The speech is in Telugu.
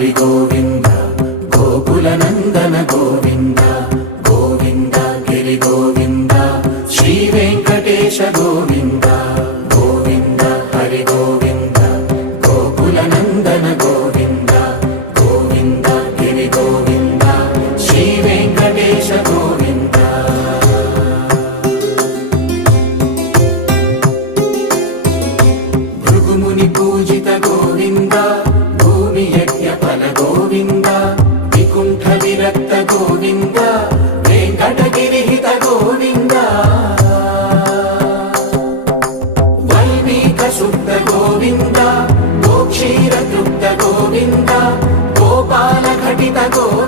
హరి గోవింద గోకుల నందన గోవింద గోవింద గిరి గోవింద శ్రీ వెంకటేశ గోవింద గోవింద హరి గోవింద గోకుల నందన గోవింద గోవింద గిరి గోవింద శ్రీ వెంకటేశ గోవింద భృగుముని పూజిత గోవింద భూమి యజ్ఞ ఫల గోవింద వికుంఠ విరక్త గోవింద వెంకటగిరిహిత గోవింద వైదిక శుద్ధ గోవింద గోక్షీర తృప్త గోవింద గోపాల ఘటిత గోవింద